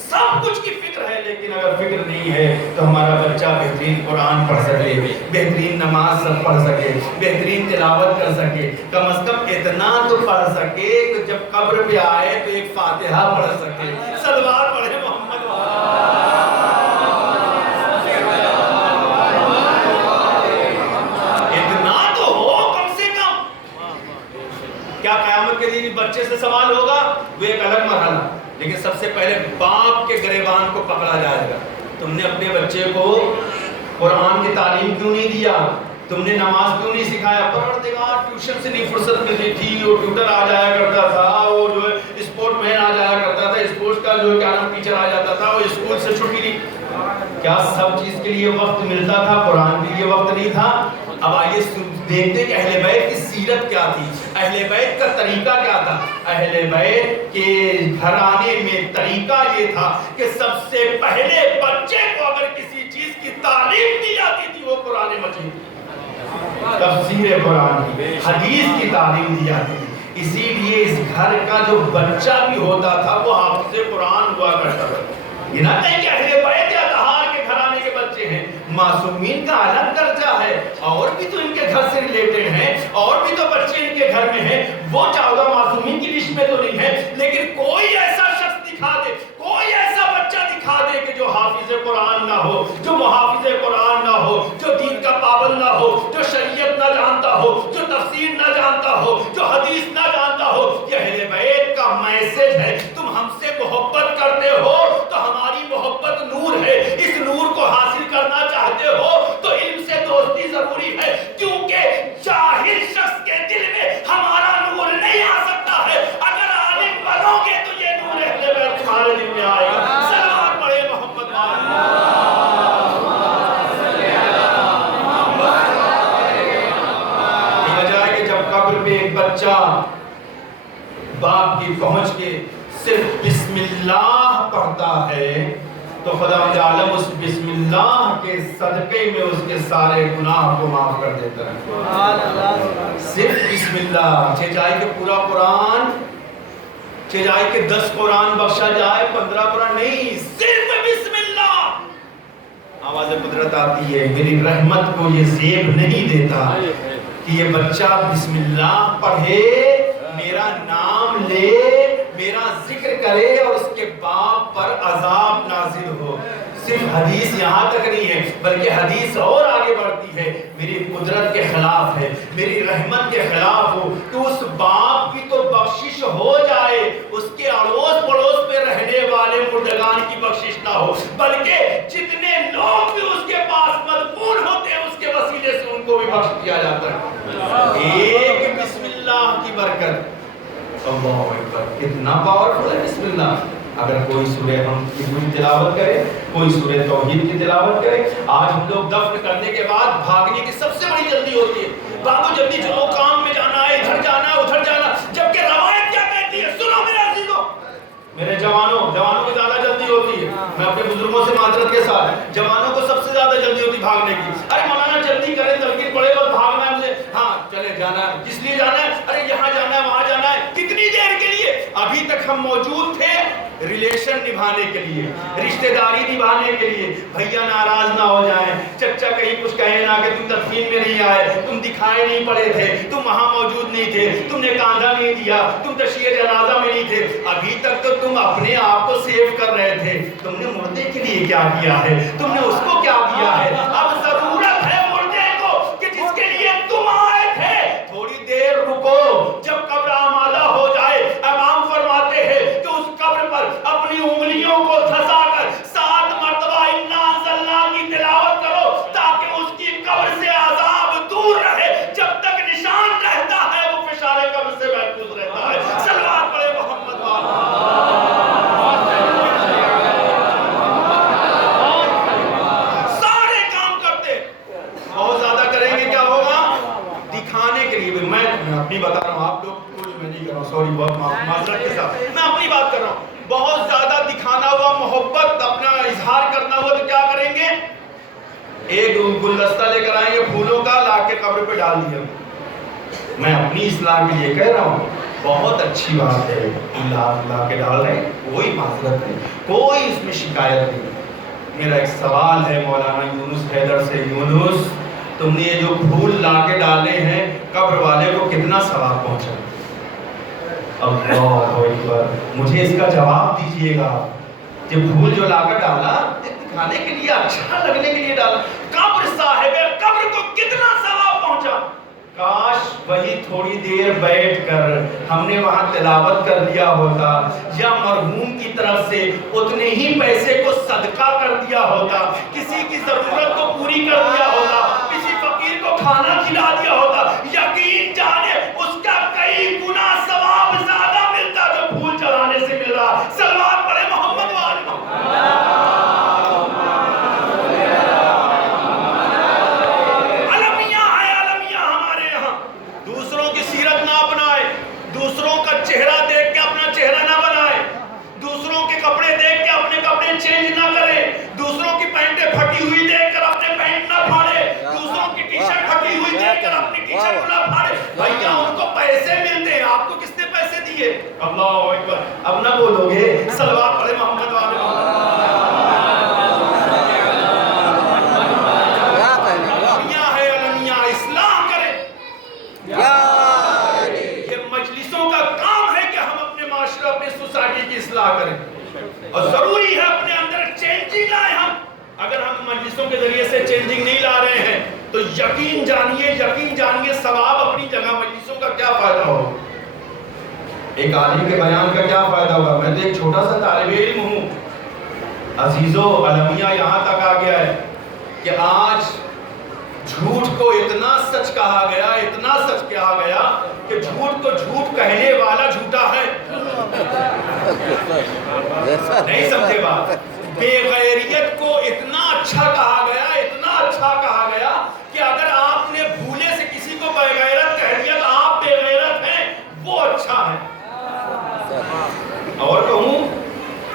سب کچھ کی فکر ہے، لیکن اگر فکر نہیں ہے تو ہمارا بچہ بہترین قرآن پڑھ سکے، بہترین نماز سب پڑھ سکے، بہترین تلاوت کر سکے، کم از کم اتنا تو پڑھ سکے کہ جب قبر پہ آئے تو ایک فاتحہ پڑھ سکے، صلوات پڑھے محمد۔ اتنا تو ہو کم سے کم۔ کیا قیامت کے دن بچے سے سوال ہوگا؟ وہ ایک الگ مرحلہ، لیکن سب سے پہلے باپ کے گریبان کو پکڑا جائے گا۔ تم نے اپنے بچے کو قرآن کی تعلیم کیوں نہیں دیا؟ تم نے نماز کیوں نہیں سکھایا؟ پروردگار ٹیوشن سے نہیں فرصت ملتی تھی، وہ ٹیوٹر آ جایا کرتا تھا، وہ جو ہے اسپورٹ مین آ جایا کرتا تھا، اسپورٹس کا جو ہے کیا نام ٹیچر آ جاتا تھا، وہ اسکول سے چھٹی نہیں۔ کیا سب چیز کے لیے وقت ملتا تھا؟ قرآن کے لیے وقت نہیں تھا؟ اب آئیے دیکھتے کہ اہل بیت کی سیرت کیا تھی، اہل بیت کا طریقہ کیا تھا۔ اہل بیت کے گھرانے میں طریقہ یہ تھا کہ سب سے پہلے بچے کو اگر کسی چیز کی تعلیم دی جاتی تھی وہ قرآن مجید کی، تفسیر قرآن کی، حدیث کی تعلیم دی جاتی تھی۔ اسی لیے اس گھر کا جو بچہ بھی ہوتا تھا وہ حافظ قرآن ہوا کرتا تھا۔ یہ نہ کہیں کہ اہل بیت یا طہار کے گھرانے کے بچے ہیں، معصومین کا الگ درجہ ہے، اور بھی تو ان کے گھر سے ریلیٹڈ ہیں، اور بھی تو بچے ان کے گھر میں ہیں، وہ 14 معصومین کی لسٹ میں تو نہیں ہے، لیکن کوئی ایسا شخص دکھا دے، کوئی ایسا بچہ دکھا دے کہ جو حافظ قرآن نہ ہو، جو محافظ قرآن نہ ہو، جو دین کا پابند نہ ہو، جو شریعت نہ جانتا ہو، جو تفسیر نہ جانتا ہو، جو حدیث نہ جانتا ہو۔ یہ اہل بیت کا میسج ہے، تم ہم سے محبت کرتے ہو تو ہماری محبت نور ہے، اس نور کو حاصل کرنا چاہتے ہو تو علم سے دوستی ضروری ہے، کیونکہ جاہل شخص کے دل میں ہمارا نور نہیں آ سکتا ہے، اگر عالم بنو گے تو یہ نور اہل بیت تمہارے دل میں آئے گا۔ سلام پڑھے محمد یہ وجہ ہے کہ جب قبر پہ ایک بچہ باپ کی پہنچ کے صرف بسم اللہ پڑھتا ہے تو خدا عالم اس بسم اللہ کے صدقے میں اس کے سارے گناہ کو معاف کر دیتا ہے۔ صرف بسم اللہ، چاہے کہ پورا قرآن، چاہے کہ 10 قرآن بخشا جائے، 15 قرآن نہیں، صرف بسم اللہ۔ آواز قدرت آتی ہے، میری رحمت کو یہ زیب نہیں دیتا کہ یہ بچہ بسم اللہ پڑھے، میرا نام لے، میرا ذکر کرے اور اس کے باپ پر عذاب نازل ہو۔ صرف حدیث یہاں تک نہیں ہے، بلکہ حدیث اور آگے بڑھتی ہے، میری قدرت کے خلاف ہے، میری رحمت کے خلاف ہو، تو اس باپ کی تو بخشش ہو جائے، اس کے اڑوس پڑوس میں رہنے والے مردگان کی بخشش نہ ہو، بلکہ جتنے لوگ بھی اس کے پاس مدفون ہوتے ہیں اس کے وسیلے سے ان کو بھی بخش دیا جاتا ہے۔ ایک بسم اللہ کی برکت، اللہ اکبر، کتنا پاورفل ہے بسم اللہ۔ اگر کوئی سورہ ہم کی تلاوت کرے، کوئی سورہ توحید کی تلاوت کرے، آج ہم لوگ دفن کرنے کے بعد بھاگنے کی سب سے بڑی جلدی ہوتی ہے، بھاگو جلدی چلو، کام میں جانا ہے، ادھر جانا ہے، ادھر جانا، جبکہ روایت کیا کہتی ہے؟ سنو میرے عزیزو، میرے جوانوں کی زیادہ جلدی ہوتی ہے، میں اپنے بزرگوں سے معذرت کے ساتھ، جوانوں کو سب سے زیادہ جلدی ہوتی بھاگنے کی۔ ارے مولانا جلدی کریں، تلقین پڑے بس بھاگنا ہے مجھے، ہاں چلے جانا ہے، کس لیے جانا ہے؟ ارے یہاں جانا ہے، وہاں جانا ہے، کتنی دیر کے لیے؟ ابھی تک ہم موجود تھے ریلیشن نبھانے کے لیے، رشتہ داری نبھانے کے لیے، بھیا ناراض نہ ہو جائیں، چچا کہیں کچھ کہے نہ کہ تم تدفین میں نہیں آئے، تم دکھائے نہیں پڑے تھے، تم وہاں موجود نہیں تھے، تم نے کاندھا نہیں دیا، تم تشییع جنازہ میں نہیں تھے۔ ابھی تک تو تم اپنے آپ کو سیو کر رہے تھے، تم نے مردے کے لیے کیا کیا ہے؟ تم نے اس کو کیا دیا ہے؟ اب ضرورت ہے مردے کو کہ جس کے لیے تم آئے تھے، تھوڑی دیر رکو، جب قبر آمادہ ہو جائے، امام فرماتے ہیں کہ اس قبر پر اپنی انگلیوں کو دھسا کر 7 مرتبہ انا انزلنا کی تلاوت کرو، تاکہ اس کی قبر سے عذاب دور رہے، جب تک نشان رہتا ہے وہ فشار قبر سے محفوظ رہتا ہے۔ صلوات پڑھے محمد سارے کام کرتے میں اپنی بتا رہا ہوں، آپ لوگ کچھ میں نہیں کر رہا ہوں، سوری، بہت معذرت کے ساتھ میں اپنی بات کر رہا ہوں. بہت زیادہ دکھانا ہوا محبت، اپنا اظہار کرنا ہوا تو کیا کریں گے؟ ایک گلدستہ لے کر آئیں گے پھولوں کا، لا کے قبر پہ ڈال دیا. میں اپنی اصلاح کے لیے کہہ رہا ہوں، بہت اچھی بات ہے لا کے ڈال رہے ہیں، کوئی معذرت نہیں، کوئی اس میں شکایت نہیں. میرا ایک سوال ہے مولانا یونس حیدر سے، یونس تم نے یہ جو پھول لا کے ڈالے ہیں قبر والے کو کتنا ثواب پہنچا؟ اللہ اکبر، مجھے اس کا جواب دیجئے گا. یہ پھول جو لا کر ڈالا دکھانے کے لیے، اچھا لگنے کے لیے ڈالا، قبر صاحب قبر کو کتنا ثواب پہنچا؟ کاش وہی تھوڑی دیر بیٹھ کر ہم نے وہاں تلاوت کر دیا ہوتا، یا مرحوم کی طرف سے اتنے ہی پیسے کو صدقہ کر دیا ہوتا، کسی کی ضرورت کو پوری کر دیا ہوتا، کسی فقیر کو کھانا کھلا دیا ہوتا. یقین جانے اس کا کئی گنا ثواب زیادہ ملتا جو پھول چڑھانے سے مل رہا. صلوات پڑھے محمد وآل محمد. چہرہ دیکھ کے اپنا چہرہ نہ بنائے، دوسروں کے کپڑے دیکھ کے اپنے کپڑے چینج نہ کرے، دوسروں کی پینٹیں پھٹی ہوئی دیکھ کر اپنے پینٹ نہ پھاڑے، دوسروں کی ٹی شرٹ پھٹی ہوئی دیکھ کر اپنی ٹی شرٹ نہ پھاڑے. بھیا ان کو پیسے ملتے ہیں، آپ کو کس نے پیسے دیے؟ اللہ اکبر. اب نہ بولو گے، صلوات پڑھے محمد والے کی اصلاح کریں. اور ضروری ہے اپنے اندر چینجنگ لائیں. ہم اگر ہم مجلسوں کے ذریعے سے چینجنگ نہیں لا رہے ہیں تو یقین جانیے ثواب اپنی جگہ، مجلسوں کا کیا فائدہ ہوگا؟ ایک عالم کے بیان کا کیا فائدہ ہوگا؟ میں تو ایک چھوٹا سا طالب علم ہوں. عزیزو، المیہ یہاں تک آ گیا ہے کہ آج جھوٹ کو اتنا سچ کہا گیا، اتنا سچ کہا گیا کہ جھوٹ کو جھوٹ کہنے والا جھوٹا ہے. نہیں سمجھے بات؟ بے غیریت کو اتنا اچھا کہا گیا، اتنا اچھا کہا گیا کہ اگر آپ نے بھولے سے کسی کو بے غیرت کہہ دیا تو آپ بے غیرت ہیں، وہ اچھا ہے. اور کہوں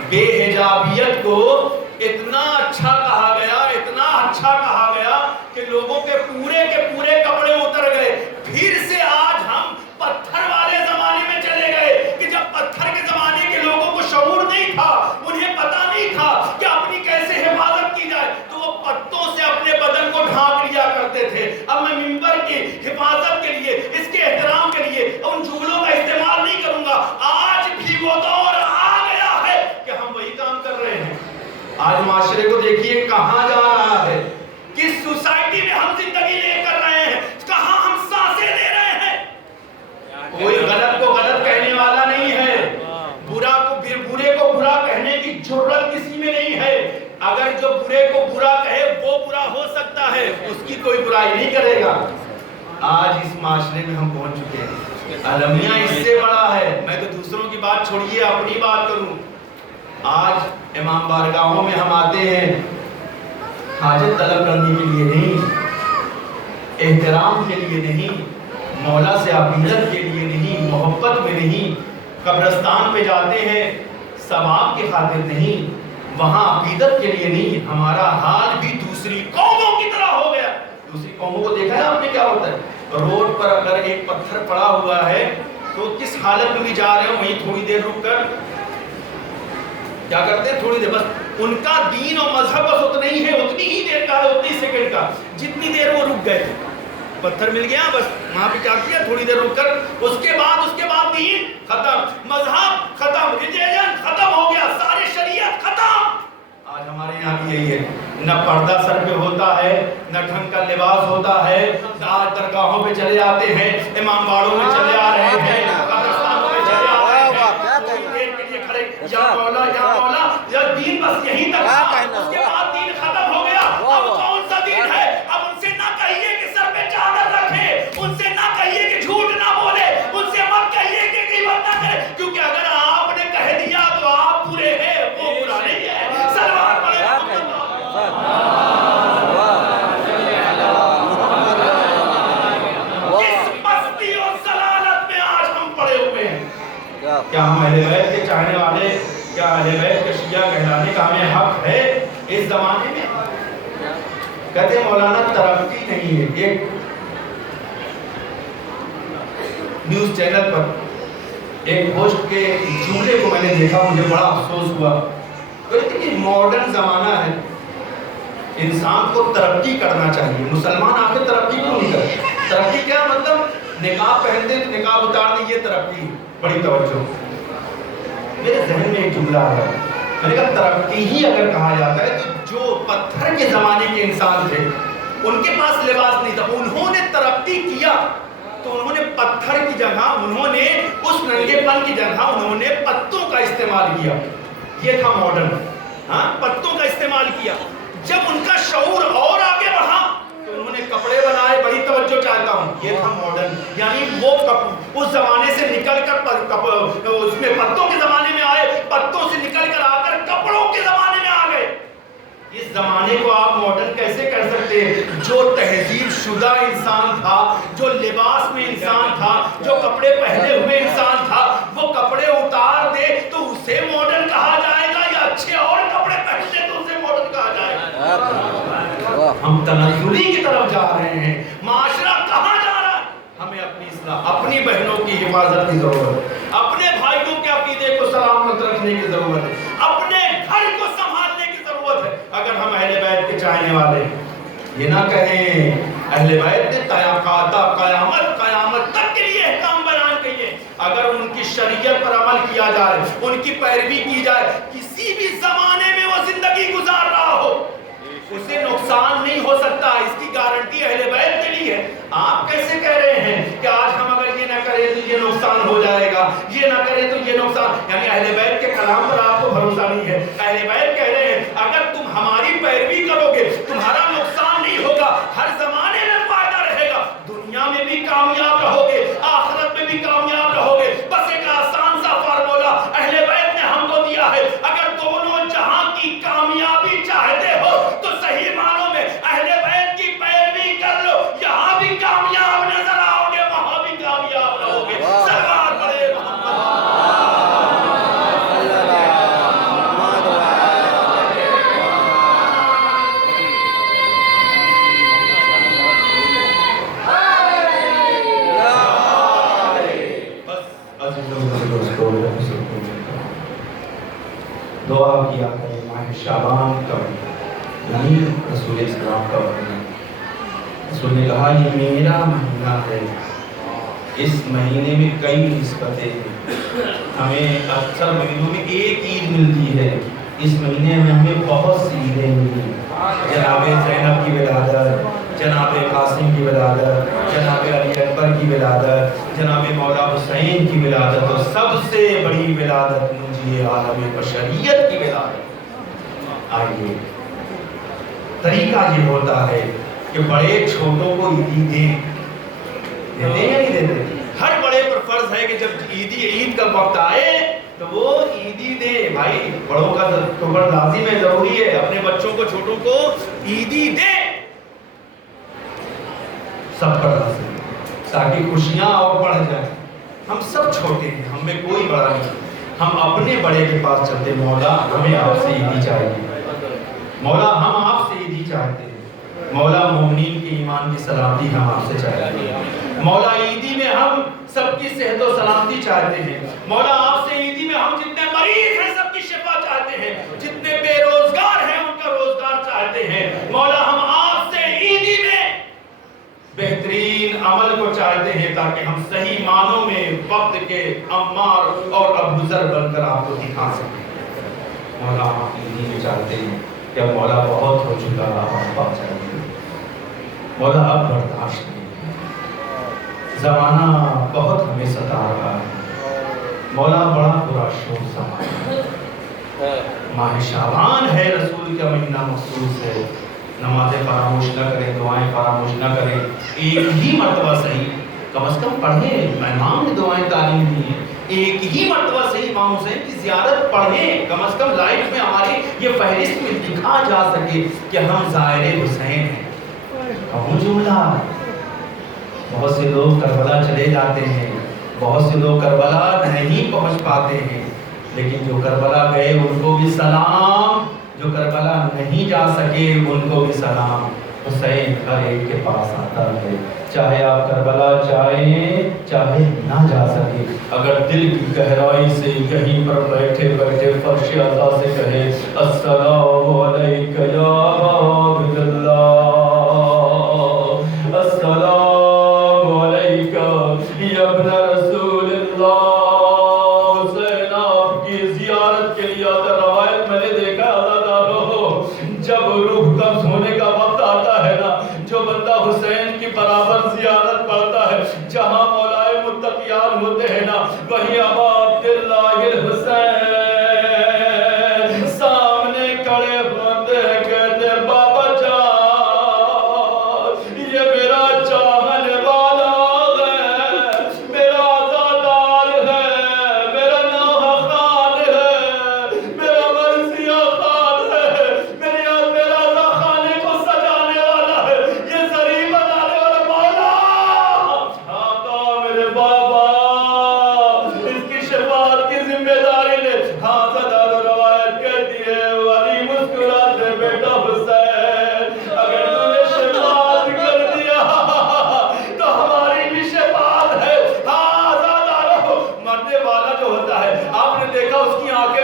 بے حجابیت کو اتنا اچھا کہا گیا، اتنا اچھا کہا گیا کہ لوگوں کے پورے کپڑے اتر گئے. پھر سے آج ہم پتھر والے زمانے میں چلے گئے کہ جب پتھر کے زمانے کے لوگوں کو شعور نہیں تھا، انہیں پتا نہیں تھا کہ اپنی کیسے حفاظت کی جائے، تو وہ پتوں سے اپنے بدن کو ڈھانک لیا کرتے تھے. اب میں منبر کی حفاظت کے لیے، اس کے احترام کے لیے ان جملوں کا استعمال نہیں کروں گا. آج بھی وہ دور آ گیا ہے کہ ہم وہی کام کر رہے ہیں. آج معاشرے کو دیکھیے کہاں جا رہا ہے، کس سوسائٹی میں ہم زندگی لے کر رہے ہیں، کہاں ہم سانسیں لے رہے ہیں. کوئی غلط کو غلط کہنے والا نہیں ہے، برے کو برا کہنے کی جرت کسی میں نہیں ہے. اگر جو برے کو برا کہے وہ برا ہو سکتا ہے، اس کی کوئی برائی نہیں کرے گا. آج اس معاشرے میں ہم پہنچ چکے ہیں. المیہ اس سے بڑا ہے. میں تو دوسروں کی بات چھوڑیے، اپنی بات کروں. آج امام بارگاہوں میں ہم آتے ہیں حاجت طلب کرنے کے لیے نہیں، احترام کے لیے نہیں، مولا سے عقیدت کے لیے نہیں، محبت میں نہیں. قبرستان پہ جاتے ہیں ثواب کی خاطر نہیں، وہاں عقیدت کے لیے نہیں. ہمارا حال بھی دوسری قوموں کی طرح ہو گیا. دوسری قوموں کو دیکھا ہے آپ نے کیا ہوتا ہے؟ روڈ پر اگر ایک پتھر پڑا ہوا ہے تو کس حالت میں بھی جا رہے ہو وہیں تھوڑی دیر رک کر کیا کرتے ہیں؟ تھوڑی دیر. بس ان کا دین اور مذہب بس اتنا ہی ہے، اتنی ہی دیر کا ہے، اتنی سیکنڈ کا، جتنی دیر وہ رک گئے تھے. پتھر مل گیا، بس وہاں پہ کیا کیا، تھوڑی دیر رک کر اس کے بعد دین ختم، مذہب ختم، ریلیجن ختم ہو گیا، سارے شریعت ختم. آج ہمارے یہاں بھی یہی ہے، نہ پردہ سر پہ ہوتا ہے، نہ ڈھنگ کا لباس ہوتا ہے. آج درگاہوں پہ چلے آتے ہیں، امام باڑوں میں چلے آ رہے ہیں، قبرستانوں میں چلے آ رہے ہیں، تھوڑی دیر کے لیے کھڑے یا مولا یا مولا، یا دین بس یہیں تک تھا، اس کے بعد دین ختم ہو گیا. اب کون سا دین ہے؟ اب ان سے نہ کہیے کہ سر پہ چادر رکھے، ان سے نہ کہیے کہ جھوٹ نہ بولے، ان سے مت کہیے کہ غیبت نہ کرے، کیونکہ اگر آپ نے کہہ دیا تو آپ برے ہیں، وہ برا نہیں ہے. سلوات پڑھے کس مستی اور سلام کیا ہم اہل بیت کے چاہنے والے، کیا اہل بیت کے شیعہ کہلانے کا ہمیں حق ہے اس زمانے میں؟ کہتے ہیں مولانا ترقی نہیں ہے۔ ایک نیوز چینل پر ایک پوسٹ کے جملے کو میں نے دیکھا، مجھے بڑا افسوس ہوا۔ کہتے ہیں کہ ماڈرن زمانہ ہے، انسان کو ترقی کرنا چاہیے، مسلمان آ کے ترقی کیوں نہیں کرتے؟ ترقی کیا مطلب؟ نقاب پہنتے تو نقاب اتار دیں، یہ ترقی؟ بڑی توجہ، میرے ذہن میں ایک جملہ ہے، میں نے کہا ترقی ہی اگر کہا جاتا ہے تو جو پتھر کے زمانے کے انسان تھے ان کے پاس لباس نہیں تھا، انہوں نے ترقی کیا تو انہوں نے پتھر کی جگہ، انہوں نے اس ننگے پن کی جگہ انہوں نے پتوں کا استعمال کیا، یہ تھا ماڈرن، پتوں کا استعمال کیا۔ جب ان کا شعور اور آگے بڑھا تو انہوں نے کپڑے بنائے، بڑی توجہ چاہتا ہوں، یہ تھا ماڈرن، یعنی وہ اس زمانے سے نکل کر اس میں پتوں کے زمانے میں آئے، پتوں سے نکل کر آ کر کپڑوں کے زمانے میں آ گئے۔ اس زمانے کو آپ ماڈرن کیسے کر سکتے ہیں؟ جو تہذیب شدہ انسان تھا، جو لباس میں انسان تھا، جو کپڑے پہنے ہوئے انسان تھا، وہ کپڑے اتار دے تو اسے ماڈرن کہا جائے گا، یا اچھے اور کپڑے پہنے تو اسے ماڈرن کہا جائے گا؟ ہم تنزلی کی طرف جا رہے ہیں، معاشرہ کہاں جا رہا ہے؟ ہمیں اپنی اصلاح، اپنی بہنوں کی حفاظت کی ضرورت ہے، اپنے بھائیوں کے عقیدے کو سلامت رکھنے کی ضرورت ہے، اپنے گھر کو سنبھالنے کی ضرورت ہے۔ اگر ہم اہل بیت کے چاہنے والے یہ نہ کہیں اہل بیت نے قیامت تک کے لیے احکام بیان کیے، اگر ان کی شریعت پر عمل کیا جائے، ان کی پیروی کی جائے، کسی بھی زمانے میں وہ زندگی گزار رہا ہو اسے نقصان نہیں ہو سکتا، اس کی گارنٹی اہل بیت کے لیے ہے۔ آپ کیسے کہہ رہے ہیں کہ آج ہم اگر یہ نہ کریں تو یہ نقصان ہو جائے گا، یہ نہ کریں تو یہ نقصان، یعنی اہل بیت کے کلام پر آپ کو بھروسہ نہیں ہے؟ اہل بیت کہہ رہے ہیں اگر تم ہماری پیروی کرو گے تمہارا نقصان نہیں ہوگا، ہر زمانے میں فائدہ رہے گا، دنیا میں بھی کامیاب رہو گے، آخرت میں بھی کامیاب رہو گے۔ بس ایک آسان سا فارمولا اہل بیت نے ہم کو دیا ہے، اگر دونوں جہاں کی کامیابی چاہتے ہو تو صحیح معنوں میں اہل بیت کی پیروی کر لو، یہاں بھی کامیاب نظر آؤ گے، وہاں بھی کامیاب رہو گے۔ سرکار بڑے دعا کیا کریں ماہ شعبان کا یعنی رسول اسلام کا مہینہ، رسول نے کہا یہ میرا مہینہ ہے، اس مہینے میں کئی نسبتیں ہیں، ہمیں اکثر مہینوں میں ایک عید ملتی ہے، اس مہینے میں ہمیں بہت سی عیدیں ملی، جناب زینب کی ولادت، جناب قاسم کی ولادت، جناب علی اکبر کی ولادت، جناب مولا حسین کی ولادت، اور سب سے بڑی ولادت منجی عالم بشریت کی ولادت۔ آئیے طریقہ یہ ہوتا ہے کہ بڑے چھوٹوں کو عیدی دیں، دیتے یا نہیں دیتے؟ ہر بڑے پر فرض ہے کہ جب عید کا وقت آئے تو وہ عیدی دے، بھائی بڑوں کا تو بڑا لازم ہے، ضروری ہے، اپنے بچوں کو چھوٹوں کو عیدی دے، سب پر لازم، تاکہ خوشیاں اور بڑھ جائیں۔ ہم سب چھوٹے ہیں، ہم میں کوئی بڑا نہیں، ہم اپنے بڑے کے پاس چلتے، مولا ہمیں آپ سے عیدی چاہیے، مولا ہم آپ سے عیدی چاہتے ہیں، مولا مومنین کے ایمان کی سلامتی ہم آپ سے چاہتے ہیں، مولا عیدی میں ہم سب کی صحت و سلامتی چاہتے ہیں، مولا آپ سے عیدی میں ہم جتنے مریض ہیں سب کی شفا چاہتے ہیں، جتنے بے روزگار ہیں ان کا روزگار چاہتے ہیں، مولا ہم آپ سے عیدی میں بہترین عمل کو چاہتے ہیں تاکہ ہم صحیح معنوں میں وقت کے عمار اور ابوذر بن کر آپ کو دکھا سکیں۔ مولا ہم عیدی میں چاہتے ہیں کہ مولا بہت ہو چکا، آپ بات چاہیے، مولا اب برداشت نہیں، زمانہ بہت ہمیں ستا رہا ہے، مولا بڑا برا شور زمانہ، ماہ شعبان ہے، رسول کا مہینہ مخصوص ہے، نمازیں فراموش نہ کریں، دعائیں فراموش نہ کریں، ایک ہی مرتبہ صحیح کم از کم پڑھیں، امام نے دعائیں تعلیم دی ہیں، ایک ہی مرتبہ صحیح امام حسین کی زیارت پڑھیں، کم از کم لائف میں ہماری یہ فہرست میں لکھا جا سکے کہ ہم زائر حسین ہیں۔ وہ جملہ بہت سے لوگ کربلا چلے جاتے ہیں، بہت سے لوگ کربلا نہیں پہنچ پاتے ہیں، لیکن جو کربلا گئے ان کو بھی سلام، جو کربلا نہیں جا سکے ان کو بھی سلام۔ حسین ہر ایک کے پاس آتا ہے، چاہے آپ کربلا جائیں چاہے نہ جا سکے، اگر دل کی گہرائی سے کہیں پر بیٹھے بیٹھے فرش عطا سے کہے السلام علیک یا عبد اللہ، السلام علیک یا ابن رسول اللہ۔ حسین آپ کی زیارت کے لیے آتا، روایت میں نے دیکھا جب روح قبض ہونے کا وقت آتا ہے نا، جو بندہ حسین کی برابر زیارت پڑھتا ہے، جہاں مولائے متقیان ہوتے ہیں نا، وہیں ابا عبداللہ الحسین سامنے کھڑے ہوتے ہیں، کہتے ہیں بابا جان یہ میرا چاہنے والا ہے، میرا عزادار ہے، میرا نوحہ خان ہے، میرا مرثیہ خان ہے، میرا رضا خانے کو سجانے والا ہے، یہ زری بنانے والا مولا آقا میرے بابا، اس کی شفاعت کی ذمہ داری لے۔ ہاں زدار روایت کہتی ہے ولی مسکراتے بیٹا حسین اگر تو نے شفاعت کر دیا تو ہماری بھی شفاعت ہے۔ ہاں زدار مرنے والا جو ہوتا ہے آپ نے دیکھا اس کی آنکھیں